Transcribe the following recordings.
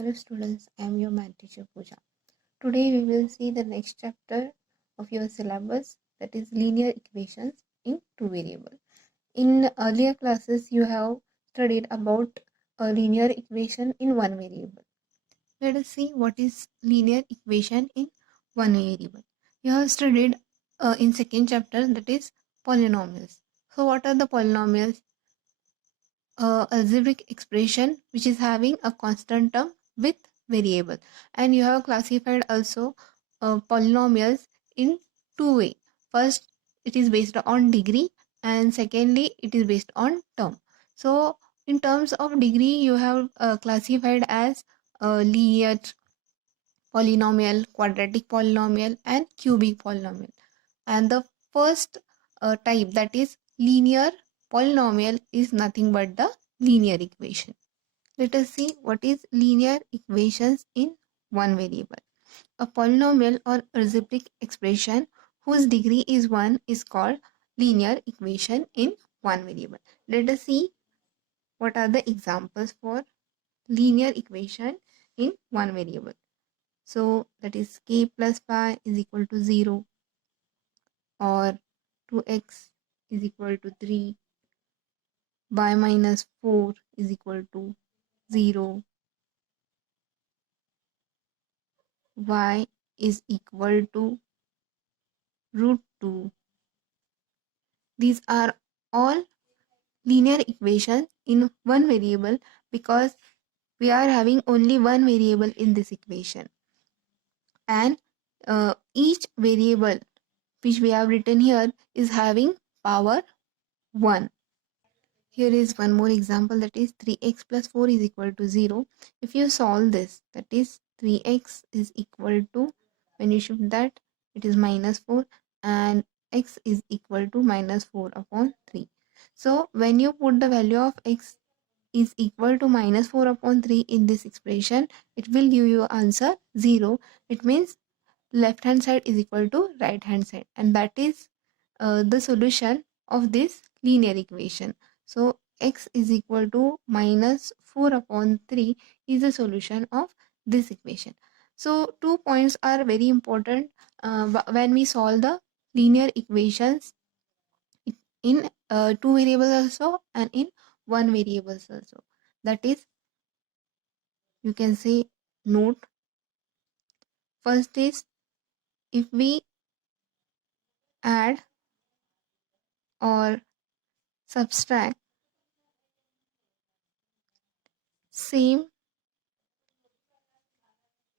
Hello students, I am your math teacher Pooja. Today we will see the next chapter of your syllabus, that is linear equations in two variable. In earlier classes you have studied about a linear equation in one variable. Let us see what is linear equation in one variable. You have studied in second chapter, that is polynomials. So what are the polynomials? Algebraic expression which is having a constant term with variable, and you have classified also polynomials in two way. First, it is based on degree, and secondly it is based on term. So in terms of degree you have classified as linear polynomial, quadratic polynomial, and cubic polynomial. And the first type, that is linear polynomial, is nothing but the linear equation. Let us see what is linear equations in one variable. A polynomial or algebraic expression whose degree is 1 is called linear equation in one variable. Let us see what are the examples for linear equation in one variable. So that is k plus 5 is equal to 0, or 2x is equal to 3, y minus 4 is equal to 0, y is equal to root 2. These are all linear equations in one variable because we are having only one variable in this equation, and each variable which we have written here is having power 1. Here is one more example, that is 3x plus 4 is equal to 0. If you solve this, that is 3x is equal to, when you shift that, it is minus 4, and x is equal to minus 4 upon 3. So when you put the value of x is equal to minus 4 upon 3 in this expression, it will give you answer 0. It means left hand side is equal to right hand side, and that is the solution of this linear equation. So x is equal to minus 4 upon 3 is the solution of this equation. So 2 points are very important when we solve the linear equations in two variables also and in one variables also. That is, you can say, note. First is, if we add or subtract same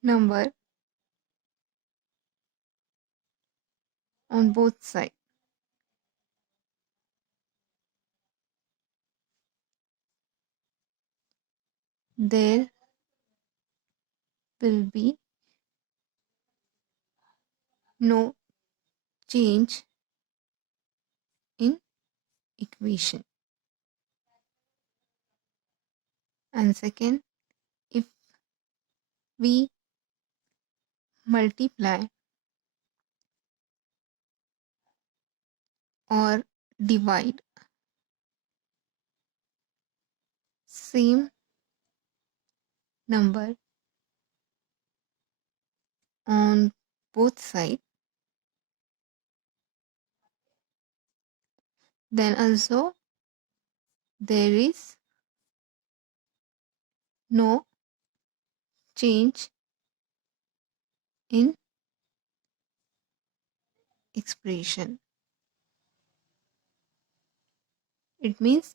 number on both sides, there will be no change in equation. And second, if we multiply or divide same number on both sides, then also there is no change in expression. It means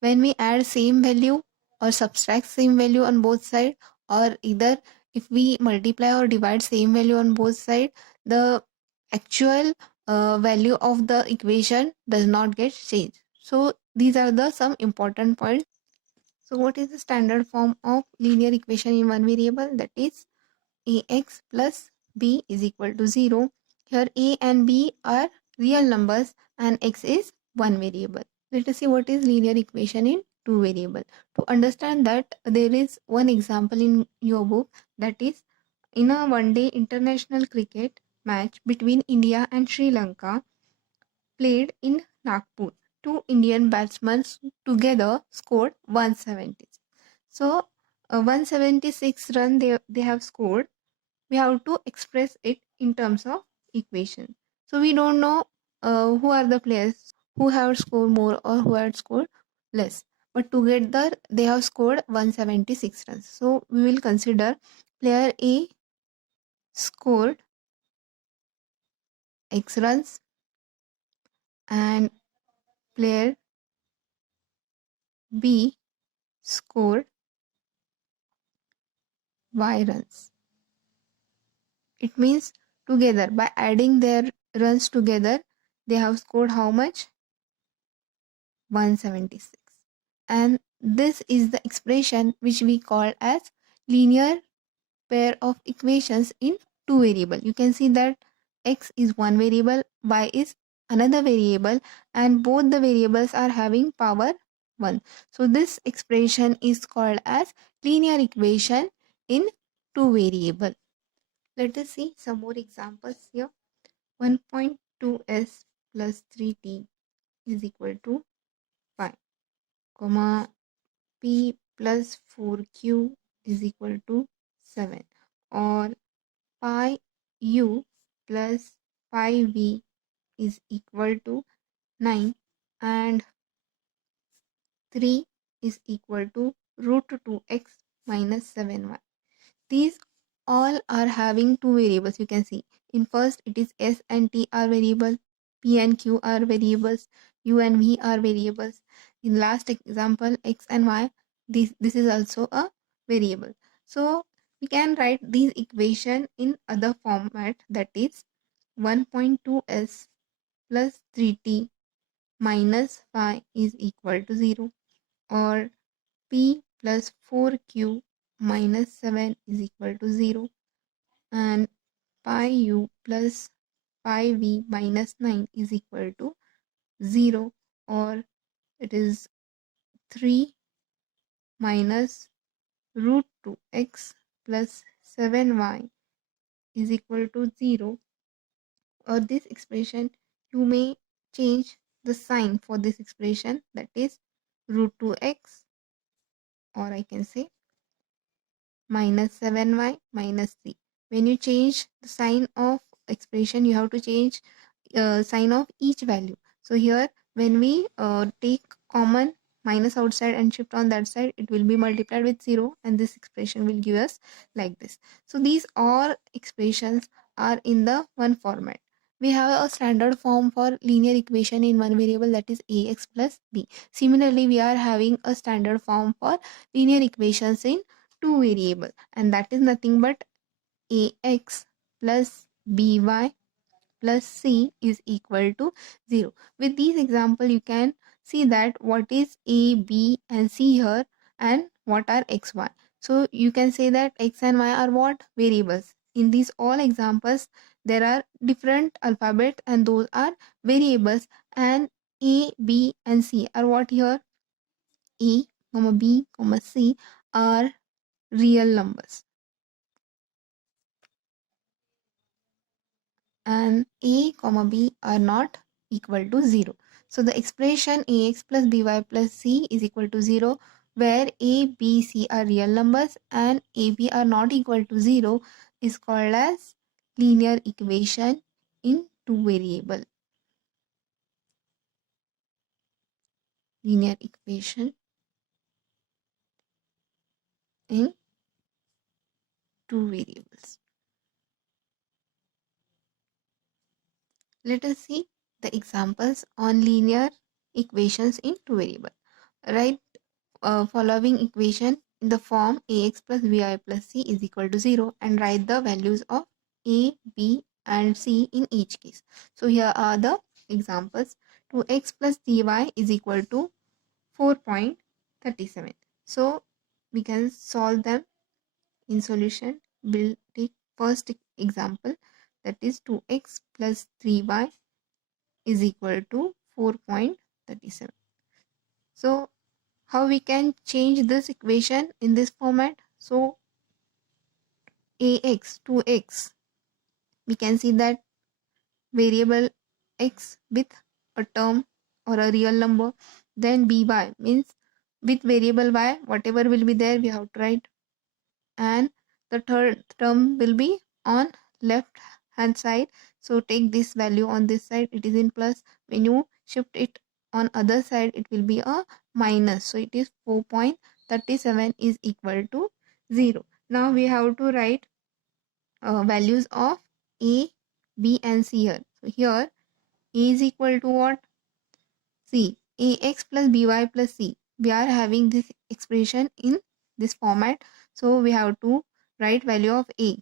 when we add same value or subtract same value on both sides, or either if we multiply or divide same value on both sides, the actual value of the equation does not get changed. So these are the some important points. So what is the standard form of linear equation in one variable? That is ax plus b is equal to 0. Here a and b are real numbers and x is one variable. Let us see what is linear equation in two variable. To understand that, there is one example in your book, that is, in a one-day international cricket match between India and Sri Lanka played in Nagpur, two Indian batsmen together scored 170. So 176 run they have scored. We have to express it in terms of equation. So we don't know who are the players who have scored more or who had scored less. But together they have scored 176 runs. So we will consider player A scored X runs and player B scored Y runs. It means together by adding their runs together they have scored how much? 176. And this is the expression which we call as linear pair of equations in two variable. You can see that x is one variable, y is another variable, and both the variables are having power 1. So this expression is called as linear equation in two variable. Let us see some more examples here. 1.2s plus 3t is equal to 5, comma p plus 4q is equal to 7, or pi u plus pi v is equal to 9, and 3 is equal to root 2x minus 7y. These all are having two variables. You can see in first it is s and t are variable, p and q are variables, u and v are variables. In last example x and y, this is also a variable. So we can write these equation in other format, that is 1.2s plus 3t minus 5 is equal to 0, or p plus 4q minus 7 is equal to 0, and pi u plus pi v minus 9 is equal to 0, or it is 3 minus root 2x plus 7y is equal to 0. Or this expression, you may change the sign for this expression, that is root 2x, or I can say minus 7y minus 3. When you change the sign of expression, you have to change sign of each value. So here when we take common minus outside and shift on that side, it will be multiplied with 0, and this expression will give us like this. So these all expressions are in the one format. We have a standard form for linear equation in one variable, that is ax plus b. Similarly, we are having a standard form for linear equations in two variable, and that is nothing but ax plus by plus c is equal to 0. With these example, you can see that what is a, b and c here, and what are x, y. So you can say that x and y are what? Variables. In these all examples, there are different alphabets and those are variables, and a, b and c are what here? A, b, c are real numbers, and a comma b are not equal to 0. So the expression ax plus by plus c is equal to 0, where a, b, c are real numbers and a, b are not equal to 0, is called as linear equation in two variable. Linear equation in two variables. Let us see the examples on linear equations in two variable. Write following equation in the form ax plus by plus c is equal to 0, and write the values of a, b and c in each case. So here are the examples. 2x plus 3y is equal to 4.37. So we can solve them in solution. We'll take first example, that is 2x plus 3y is equal to 4.37. So how we can change this equation in this format? So ax, 2x, we can see that variable x with a term or a real number, then by means with variable y, whatever will be there we have to write. and the third term will be on left hand side. So take this value on this side, it is in plus. When you shift it on other side, it will be a minus. So it is 4.37 is equal to 0. Now we have to write values of a, b and c here. So here a is equal to what? C. Ax plus by plus c. We are having this expression in this format. So we have to write value of a,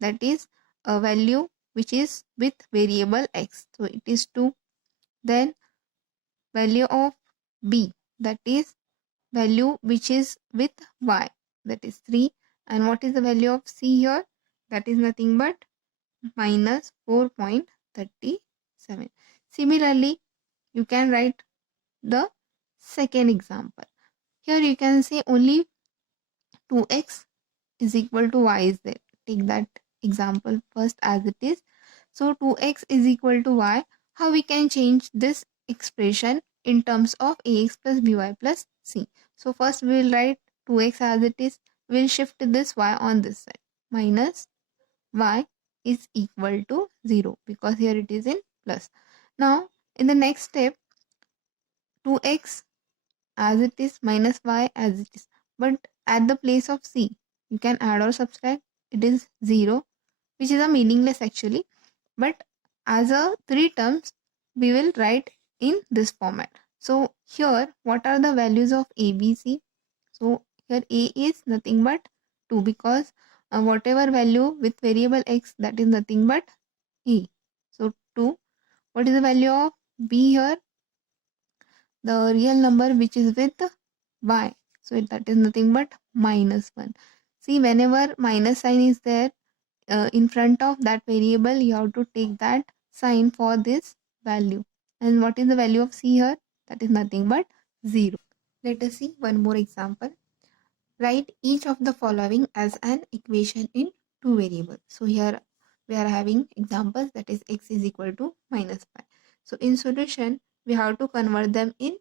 that is a value which is with variable x. So it is 2. Then value of b, that is value which is with y, that is 3. And what is the value of c here? That is nothing but minus 4.37. Similarly, you can write the second example. Here you can say only 2x is equal to y is there. Take that example first as it is. So 2x is equal to y. How we can change this expression in terms of ax plus by plus c? So first we will write 2x as it is. We will shift this y on this side. Minus y is equal to 0 because here it is in plus. Now in the next step, 2x as it is minus y as it is. But at the place of c, you can add or subtract. It is 0, which is a meaningless actually. But as a 3 terms, we will write in this format. So here, what are the values of a, b, c? So here a is nothing but 2 because whatever value with variable x, that is nothing but a. So 2. What is the value of b here? The real number which is with y. So that is nothing but minus 1. See, whenever minus sign is there in front of that variable, you have to take that sign for this value. And what is the value of c here? That is nothing but 0. Let us see one more example. Write each of the following as an equation in two variables. So here we are having examples, that is x is equal to minus pi. So in solution, we have to convert them in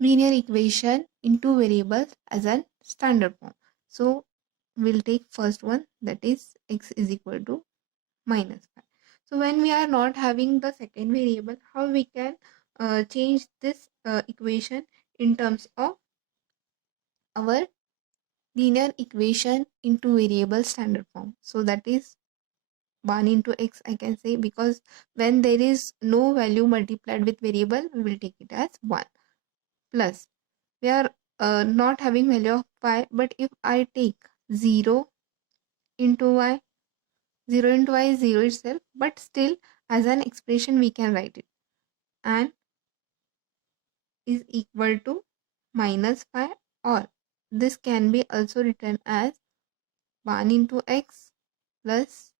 linear equation in two variables as a standard form. So we'll take first one, that is x is equal to minus pi. So when we are not having the second variable, how we can change this equation in terms of our linear equation into variable standard form? So that is 1 into x, I can say, because when there is no value multiplied with variable, we will take it as 1 plus. We are not having value of pi, but if I take 0 into y, 0 into y is 0 itself, but still as an expression we can write it, and is equal to minus pi, or this can be also written as 1 into x plus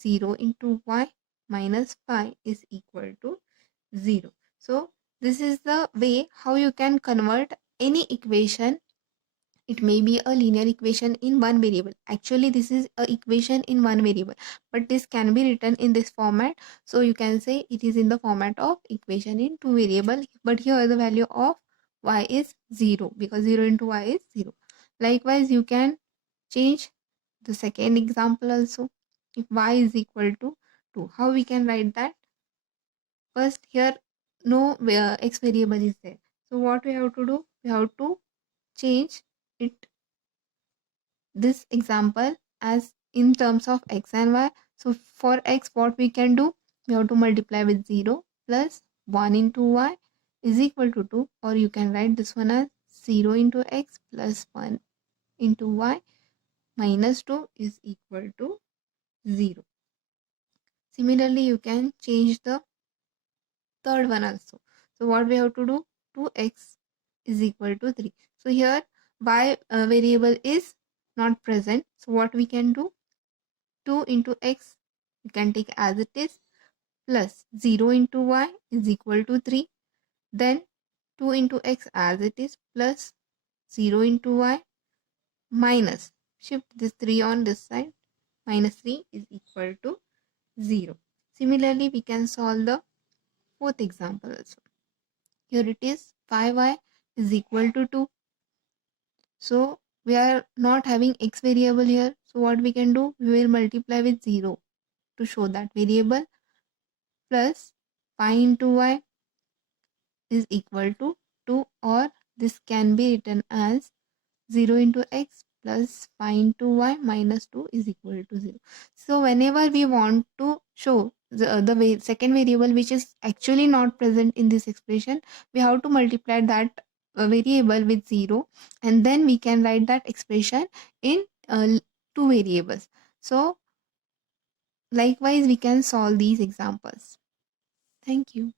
0 into y minus pi is equal to 0. So this is the way how you can convert any equation. It may be a linear equation in one variable. Actually, this is a equation in one variable, but this can be written in this format. So you can say it is in the format of equation in two variable, but here the value of y is 0 because 0 into y is 0. Likewise, you can change the second example also. If y is equal to 2, how we can write that? First, here no x variable is there. So what we have to do? We have to change it, this example, as in terms of x and y. So for x, what we can do? We have to multiply with 0 plus 1 into y is equal to 2, or you can write this one as 0 into x plus 1 into y minus 2 is equal to 0. Similarly, you can change the third one also. So what we have to do? 2x is equal to 3. So here y variable is not present. So what we can do? 2 into x you can take as it is, plus 0 into y is equal to 3. Then 2 into x as it is, plus 0 into y minus, shift this 3 on this side, minus 3 is equal to 0. Similarly, we can solve the fourth example also. Here it is 5y is equal to 2. So we are not having x variable here, so what we can do, we will multiply with 0 to show that variable, plus pi into y is equal to 2, or this can be written as 0 into x plus pi into y minus 2 is equal to 0. So whenever we want to show the second variable which is actually not present in this expression, we have to multiply that variable with 0, and then we can write that expression in two variables. So likewise we can solve these examples. Thank you.